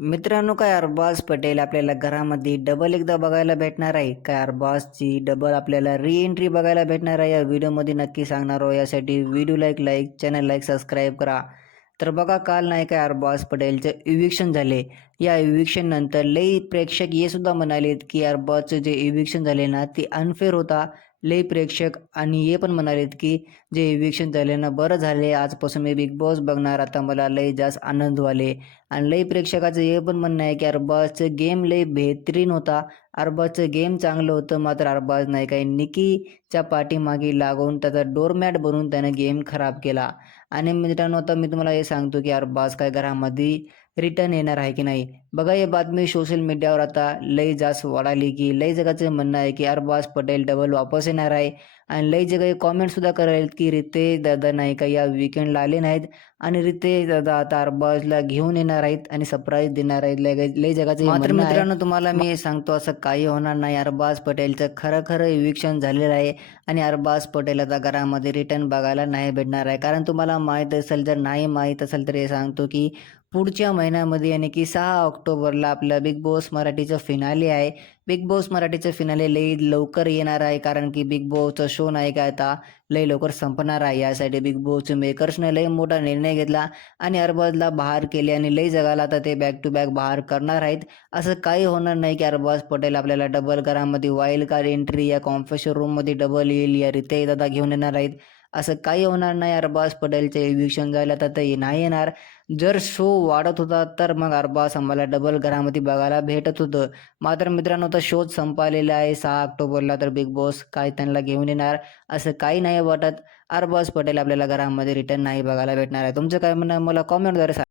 मित्रांनो काय अरबाज पटेल आपल्याला घरामध्ये डबल एकदा बघायला भेटणार आहे. काय अरबाजची डबल आपल्याला री एंट्री बघायला भेटणार आहे. या व्हिडिओमध्ये नक्की सांगणार आहोत. यासाठी video like like channel like subscribe करा. तर बघा काल नाही काय अरबाज पटेलचं इविक्शन झाले. या इविक्शन नंतर लई प्रेक्षक हे सुद्धा म्हणालेत की अरबाजचं जे इविक्शन झाले ना ते अनफेअर होता. लई प्रेक्षक आणि हे पण म्हणालेत की जे विक्षण झाले ना बरं झाले. आजपासून मी बिग बॉस बघणार. आता मला लई जास्त आनंद वाले. आणि लई प्रेक्षकाचं हे पण म्हणणं आहे की अरबाजचं गेम लई बेहतरीन होता. अरबाजचं गेम चांगलं होतं मात्र अरबाज नाही काही निकीच्या पाठीमागे लागून त्याचा डोरमॅट बनवून त्यानं गेम खराब केला. आणि मित्रांनो आता मी तुम्हाला हे सांगतो की अरबाज काय घरामध्ये रिटर्न येणार आहे की नाही. बघा हे बातमी सोशल मीडियावर आता लई जास्त वाढाली की लई जगाचं म्हणणं आहे की अरबाज पटेल डबल वापस येणार आहे. आणि लई जगा कॉमेंटसुद्धा करायला की रितेश दादा नाही का या विकेंडला आले नाहीत. आणि रितेश दादा आता अरबाजला घेऊन येणार आहेत आणि सरप्राईज देणार आहेत. लय लई जगाचं मात्र. मित्रांनो तुम्हाला मी हे सांगतो असं काही होणार नाही. अरबाज पटेलचं खरं खरं इविक्शन झालेलं आहे आणि अरबाज पटेल आता घरामध्ये रिटर्न बघायला नाही भेटणार आहे. कारण तुम्हाला माहीत असेल जर नाही माहीत असेल तर हे सांगतो की पुढच्या महिन्यामध्ये याने की सहा ऑक्टोबरला आपलं बिग बॉस मराठीचं फिनाले आहे. बिग बॉस मराठीचं फिनाले लई लवकर येणार आहे कारण की बिग बॉसचा शो नाही का आता? लई लवकर संपणार आहे. यासाठी बिग बॉसचे मेकर्सने लई मोठा निर्णय घेतला आणि अरबाजला बाहेर केले आणि लई जगाला आता ते बॅक टू बॅक बाहेर करणार आहेत. असं काही होणार नाही की अरबाज पटेल आपल्याला डबल घरामध्ये वाईल्ड कार्ड एंट्री या कॉन्फेशन रूममध्ये डबल येईल या रिते दादा घेऊन येणार आहेत. असं काही होणार नाही. अरबाज पटेलचे इव्हिक्शन झालं तर ते नाही येणार. जर शो वाढत होता तर मग अरबाज आम्हाला डबल घरामध्ये बघायला भेटत होतं. मात्र मित्रांनो तर शोच संपालेला आहे. सहा ऑक्टोबरला तर बिग बॉस काय त्यांना घेऊन येणार असं काही नाही वाटत. अरबाज पटेल आपल्याला घरामध्ये रिटर्न नाही बघायला भेटणार आहे. तुमचं काय म्हणणं मला कॉमेंटद्वारे सांगा.